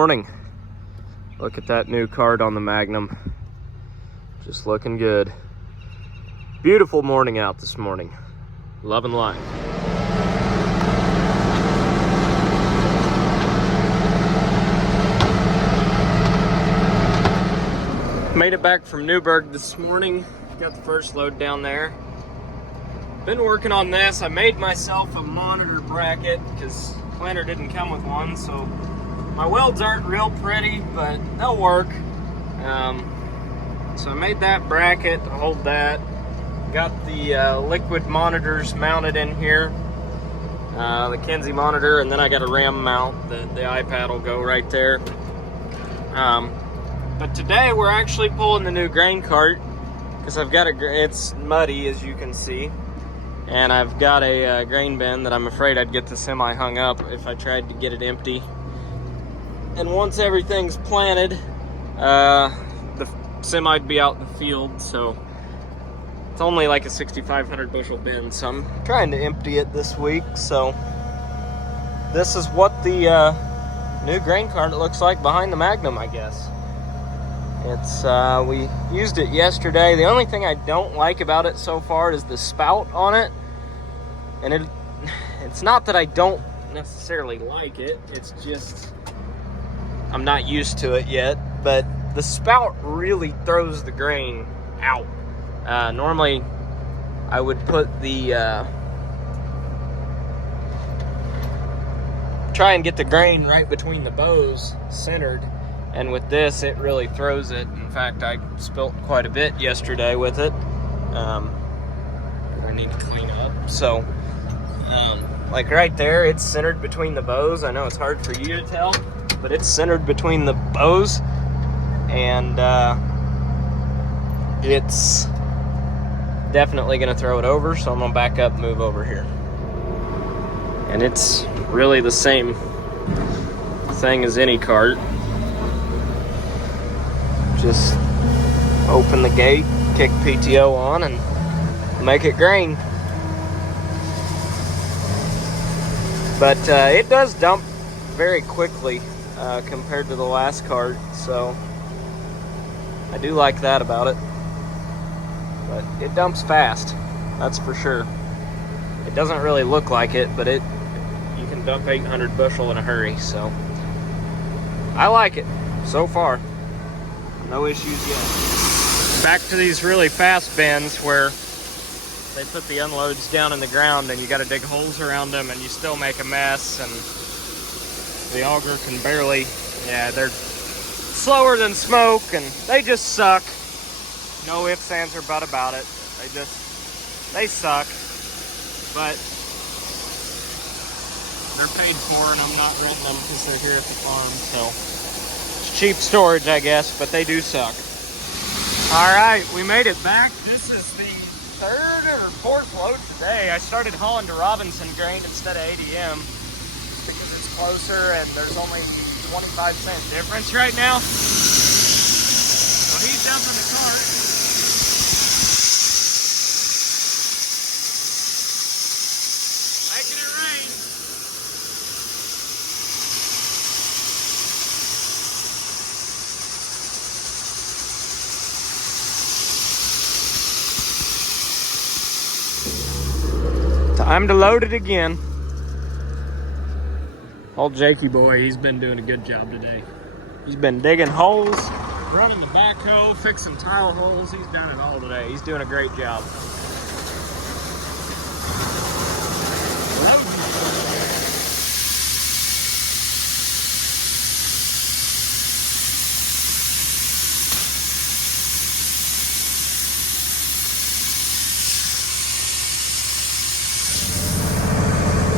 morning. Look at that new card on the Magnum. Just looking good. Beautiful morning out this morning. Loving life. Made it back from Newburgh this morning. Got the first load down there. Been working on this. I made myself a monitor bracket because planner didn't come with one, so my welds aren't real pretty, but they'll work. So I made that bracket to hold that. Got the liquid monitors mounted in here, the Kinsey monitor, and then I got a RAM mount. The iPad will go right there. But today we're actually pulling the new grain cart because it's muddy, as you can see. And I've got a grain bin that I'm afraid I'd get the semi hung up if I tried to get it empty. And once everything's planted, the semi'd be out in the field, so it's only like a 6,500 bushel bin, so I'm trying to empty it this week. So this is what the new grain cart looks like behind the Magnum, I guess. It's we used it yesterday. The only thing I don't like about it so far is the spout on it. And it's not that I don't necessarily like it, it's just I'm not used to it yet. But the spout really throws the grain out. Normally I would put the try and get the grain right between the bows centered, and with this it really throws it. In fact, I spilt quite a bit yesterday with it. I need to clean up. So like right there, it's centered between the bows. I know it's hard for you to tell, but it's centered between the bows, and it's definitely gonna throw it over, so I'm gonna back up and move over here. And it's really the same thing as any cart. Just open the gate, kick PTO on, and make it grain. But it does dump very quickly compared to the last cart, so I do like that about it. But it dumps fast, that's for sure. It doesn't really look like it, but you can dump 800 bushel in a hurry, so I like it so far. No issues yet. Back to these really fast bins where they put the unloads down in the ground and you got to dig holes around them, and you still make a mess, and the auger can barely, they're slower than smoke, and they just suck. No ifs, ands, or but about it. They suck. But they're paid for, and I'm not renting them because they're here at the farm, so it's cheap storage, I guess, but they do suck. All right, we made it back. This is the third or fourth load today. I started hauling to Robinson grain instead of ADM because it's closer and there's only 25-cent difference right now. So he's dumping the cart. Making it rain. Time to load it again. Old Jakey boy, he's been doing a good job today. He's been digging holes, running the backhoe, fixing tile holes. He's done it all today. He's doing a great job.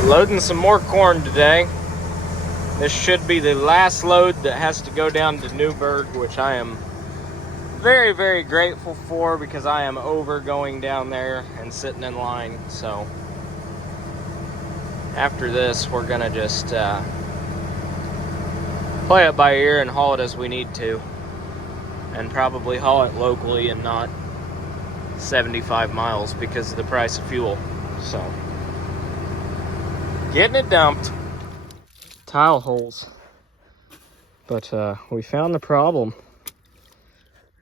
Loading some more corn today. This should be the last load that has to go down to Newburgh, which I am very, very grateful for because I am over going down there and sitting in line. So after this, we're gonna just play it by ear and haul it as we need to, and probably haul it locally and not 75 miles because of the price of fuel. So getting it dumped. Tile holes. But we found the problem,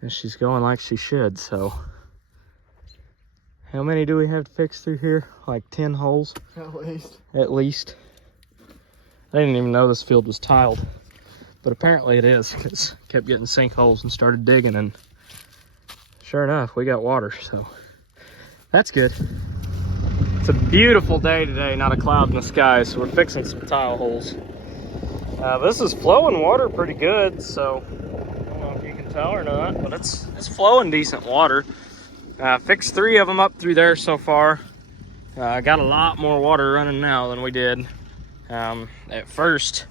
and she's going like she should. So how many do we have to fix through here? Like 10 holes? At least. I didn't even know this field was tiled, but apparently it is, because I kept getting sinkholes and started digging, and sure enough, we got water, so that's good. It's a beautiful day today, not a cloud in the sky, so we're fixing some tile holes. This is flowing water pretty good, so I don't know if you can tell or not, but it's flowing decent water. Fixed 3 of them up through there so far. Got a lot more water running now than we did. At first,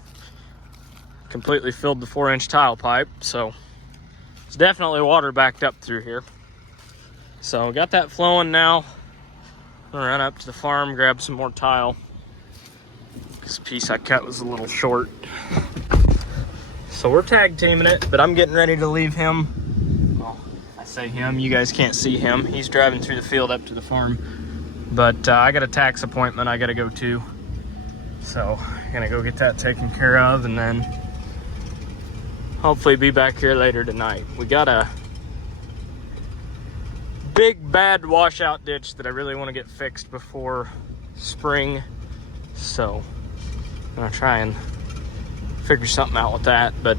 completely filled the 4-inch tile pipe, so it's definitely water backed up through here. So got that flowing now. I'll run up to the farm, grab some more tile. This piece I cut was a little short. So we're tag teaming it, but I'm getting ready to leave him. Well, I say him, you guys can't see him. He's driving through the field up to the farm. But I got a tax appointment I gotta go to. So I'm gonna go get that taken care of, and then hopefully be back here later tonight. We got a big bad washout ditch that I really want to get fixed before spring. So I'm gonna try and figure something out with that. But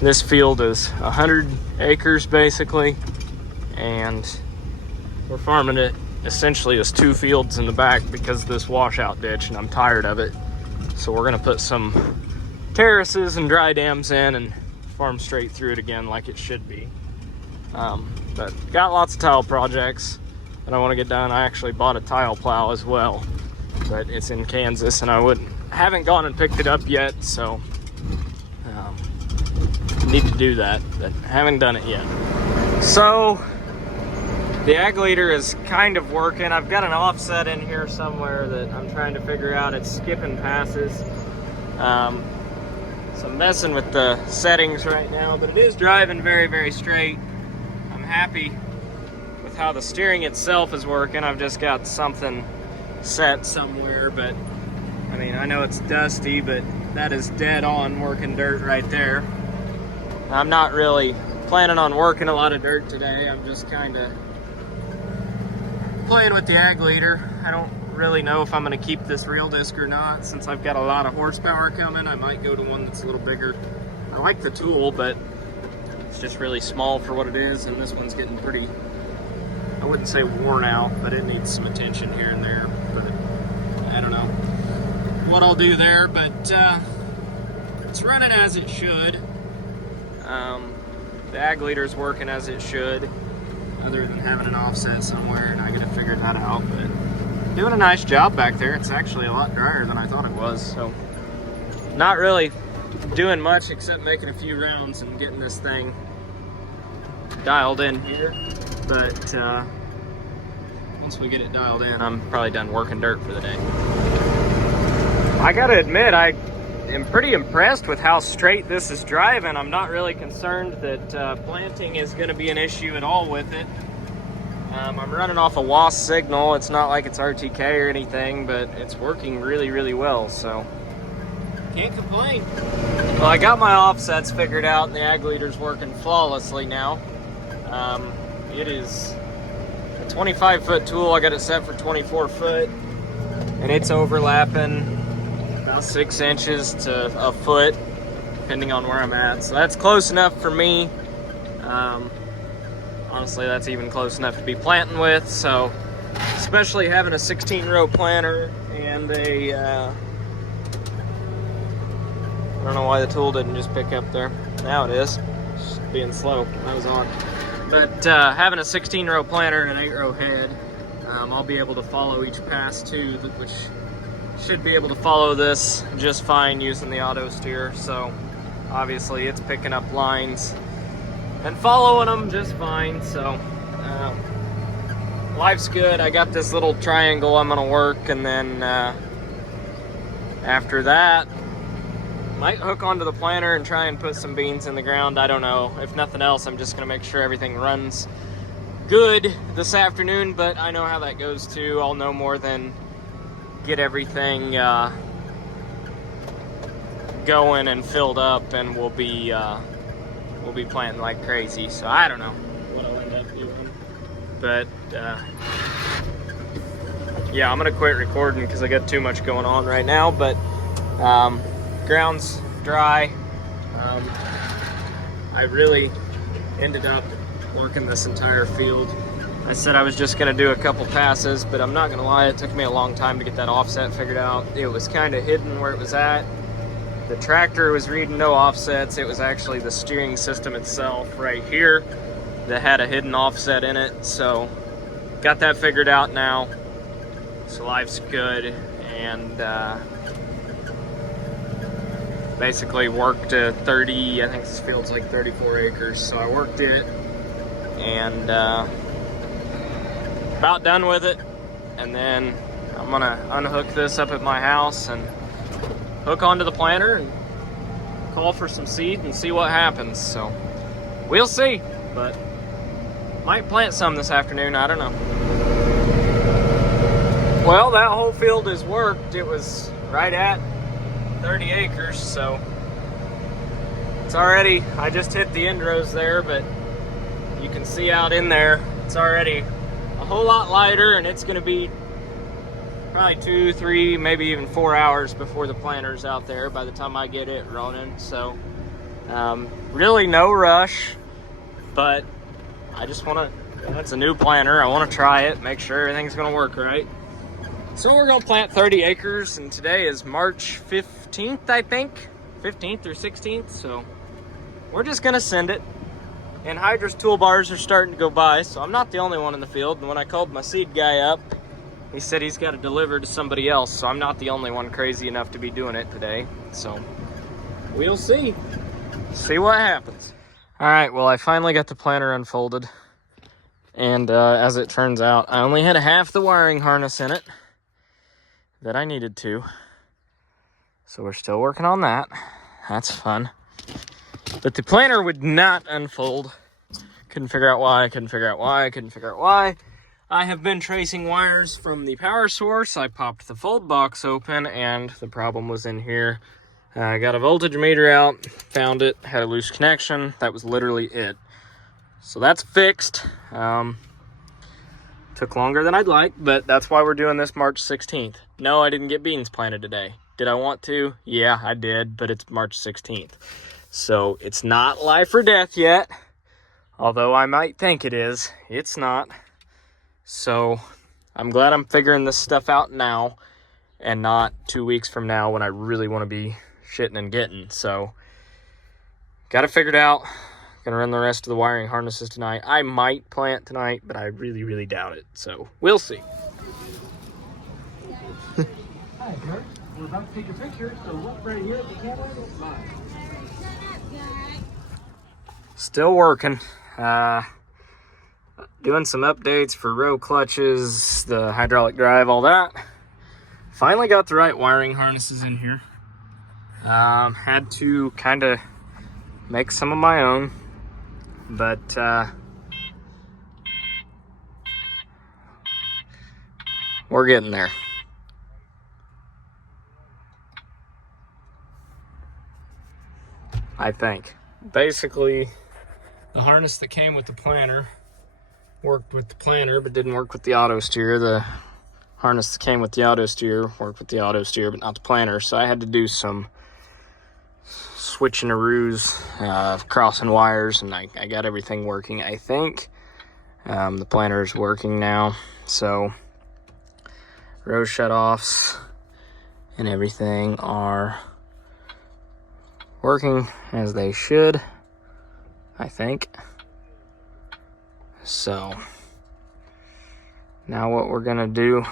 this field is 100 acres basically, and we're farming it essentially as 2 fields in the back because of this washout ditch, and I'm tired of it. So we're gonna put some terraces and dry dams in and farm straight through it again like it should be. But got lots of tile projects that I want to get done. I actually bought a tile plow as well, but it's in Kansas, and I haven't gone and picked it up yet, so need to do that, but haven't done it yet. So the ag leader is kind of working. I've got an offset in here somewhere that I'm trying to figure out. It's skipping passes. So I'm messing with the settings right now, but it is driving very, very straight. I'm happy with how the steering itself is working. I've just got something set somewhere, but I mean, I know it's dusty, but that is dead on working dirt right there. I'm not really planning on working a lot of dirt today. I'm just kind of playing with the ag leader. I don't really know if I'm going to keep this real disc or not. Since I've got a lot of horsepower coming, I might go to one that's a little bigger. I like the tool, but it's just really small for what it is, and this one's getting pretty, I wouldn't say worn out, but it needs some attention here and there. But I don't know what I'll do there, but it's running as it should. The ag leader's working as it should, other than having an offset somewhere, and I gotta figure that out. But doing a nice job back there. It's actually a lot drier than I thought it was, so not really doing much except making a few rounds and getting this thing dialed in here. But once we get it dialed in, I'm probably done working dirt for the day. I gotta admit, I am pretty impressed with how straight this is driving. I'm not really concerned that planting is going to be an issue at all with it. I'm running off a WAS signal. It's not like it's RTK or anything, but it's working really, really well, so can't complain. Well, I got my offsets figured out, and the ag leader's working flawlessly now. It is a 25-foot tool. I got it set for 24 foot, and it's overlapping about 6 inches to a foot, depending on where I'm at. So that's close enough for me. Honestly, that's even close enough to be planting with. So, especially having a 16-row planter and a, I don't know why the tool didn't just pick up there. Now it is. Just being slow. That was on. But having a 16-row planter and an 8-row head, I'll be able to follow each pass too, which should be able to follow this just fine using the auto steer. So obviously it's picking up lines and following them just fine. So life's good. I got this little triangle I'm gonna work, and then after that might hook onto the planter and try and put some beans in the ground. I don't know. If nothing else, I'm just gonna make sure everything runs good this afternoon, but I know how that goes too. I'll know more than get everything going and filled up, and we'll be planting like crazy. So I don't know what I'll end up doing, but yeah, I'm gonna quit recording because I got too much going on right now. But ground's dry. I really ended up working this entire field. I said I was just gonna do a couple passes, but I'm not gonna lie, it took me a long time to get that offset figured out. It was kind of hidden where it was at. The tractor was reading no offsets. It was actually the steering system itself right here that had a hidden offset in it. So got that figured out now. So life's good, and basically worked 30, I think this field's like 34 acres. So I worked it, and about done with it. And then I'm gonna unhook this up at my house and hook onto the planter and call for some seed and see what happens. So we'll see, but might plant some this afternoon, I don't know. Well, that whole field is worked. It was right at 30 acres, so it's already, I just hit the end rows there, but you can see out in there, it's already a whole lot lighter, and it's gonna be probably 2, 3, maybe even 4 hours before the planter's out there by the time I get it running. So really no rush, but I just want to, it's a new planter, I want to try it, make sure everything's going to work right. So we're going to plant 30 acres, and today is March 15th, I think, 15th or 16th. So we're just going to send it. And Hydra's toolbars are starting to go by, so I'm not the only one in the field. And when I called my seed guy up, he said he's got to deliver to somebody else, so I'm not the only one crazy enough to be doing it today. So we'll see. See what happens. All right, well, I finally got the planter unfolded. And as it turns out, I only had half the wiring harness in it that I needed to. So we're still working on that. That's fun. But the planter would not unfold. Couldn't figure out why, couldn't figure out why, couldn't figure out why. I have been tracing wires from the power source. I popped the fold box open, and the problem was in here. I got a voltage meter out, found it, had a loose connection. That was literally it. So that's fixed. Took longer than I'd like, but that's why we're doing this March 16th. No, I didn't get beans planted today. Did I want to? Yeah, I did, but it's March 16th. So it's not life or death yet, although I might think it is. It's not. So I'm glad I'm figuring this stuff out now and not 2 weeks from now when I really want to be shitting and getting. So got it figured out. Gonna run the rest of the wiring harnesses tonight. I might plant tonight, but I really, really doubt it. So we'll see. Hi, George. We're about to take a picture, so look right here at the camera. Bye. Still working. Doing some updates for row clutches, the hydraulic drive, all that. Finally got the right wiring harnesses in here. Had to kind of make some of my own, but we're getting there. I think. Basically, the harness that came with the planter worked with the planter, but didn't work with the auto steer. The harness that came with the auto steer worked with the auto steer, but not the planter. So I had to do some switching-aroos, crossing wires, and I got everything working, I think. The planter is working now. So row shutoffs and everything are working as they should, I think. So now what we're gonna do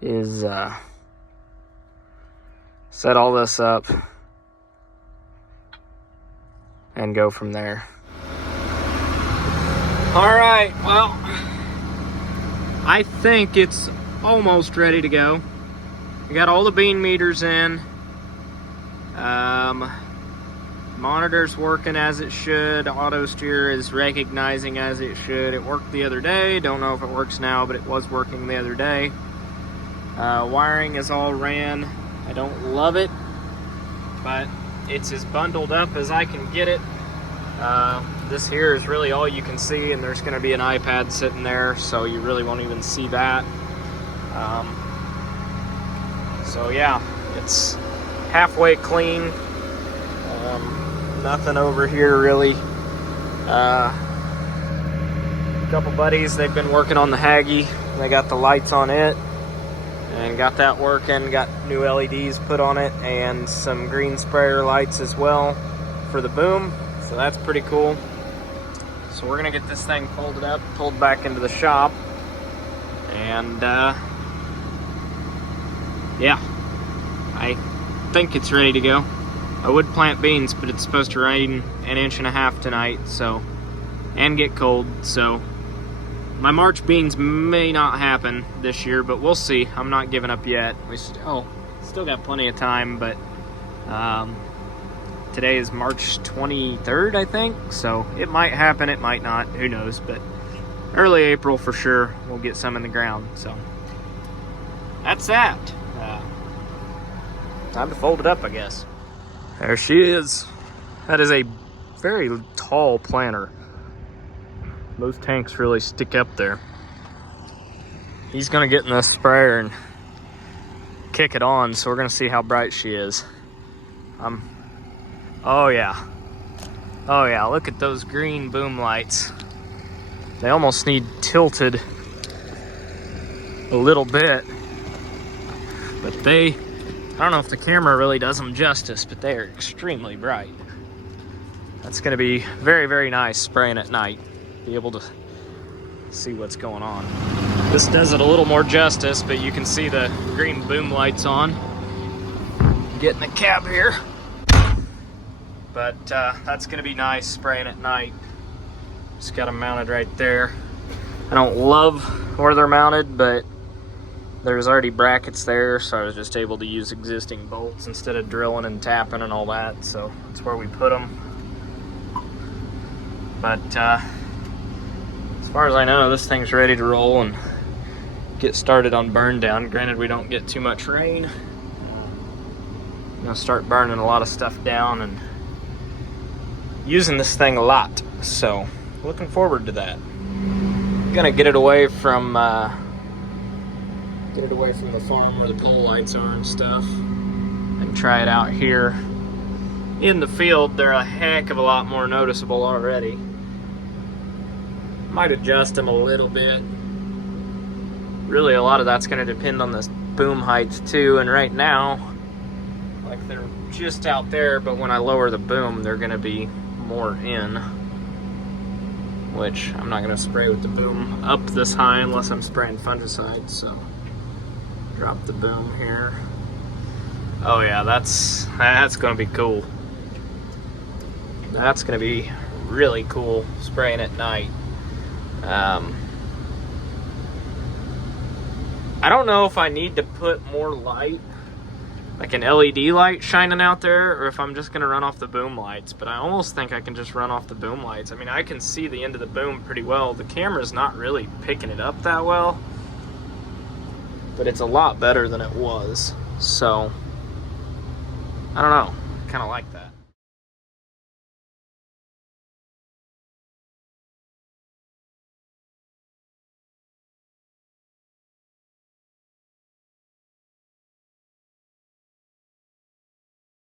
is set all this up and go from there. All right, well, I think it's almost ready to go. I got all the bean meters in. Monitor's working as it should. Auto steer is recognizing as it should. It worked the other day. Don't know if it works now, but it was working the other day. Wiring is all ran I don't love it, but it's as bundled up as I can get it. This here is really all you can see, and there's going to be an iPad sitting there, so you really won't even see that. So yeah, it's halfway clean. Nothing over here really. A couple buddies, they've been working on the Haggy. They got the lights on it and got that working, got new LEDs put on it and some green sprayer lights as well for the boom. So that's pretty cool. So we're gonna get this thing folded up, pulled back into the shop, and yeah, I think it's ready to go. I would plant beans, but it's supposed to rain 1.5 inches tonight, so, and get cold, so my March beans may not happen this year, but we'll see. I'm not giving up yet. We still got plenty of time, but today is March 23rd, I think, so it might happen, it might not, who knows, but early April for sure, we'll get some in the ground, so that's that. Time to fold it up, I guess. There she is. That is a very tall planter. Most tanks really stick up there. He's gonna get in the sprayer and kick it on, so we're gonna see how bright she is. Oh yeah, look at those green boom lights. They almost need tilted a little bit, but I don't know if the camera really does them justice, but they are extremely bright. That's gonna be very, very nice spraying at night. Be able to see what's going on. This does it a little more justice, but you can see the green boom lights on. Getting the cab here. But that's gonna be nice spraying at night. Just got them mounted right there. I don't love where they're mounted, but there's already brackets there, so I was just able to use existing bolts instead of drilling and tapping and all that, so that's where we put them. But as far as I know, this thing's ready to roll and get started on burn down. Granted, we don't get too much rain. I'm gonna start burning a lot of stuff down and using this thing a lot, so looking forward to that. Gonna get it away from the farm where the pole lights are and stuff, and try it out here in the field. They're a heck of a lot more noticeable already. Might adjust them a little bit. Really, a lot of that's going to depend on the boom heights too, and right now, like, they're just out there, but when I lower the boom, they're going to be more in, which I'm not going to spray with the boom up this high unless I'm spraying fungicide, so drop the boom here. Oh yeah, that's going to be cool. That's going to be really cool spraying at night. I don't know if I need to put more light, like an LED light shining out there, or if I'm just gonna run off the boom lights, but I almost think I can just run off the boom lights. I mean, I can see the end of the boom pretty well. The camera's not really picking it up that well, but it's a lot better than it was, so I don't know, kind of like that.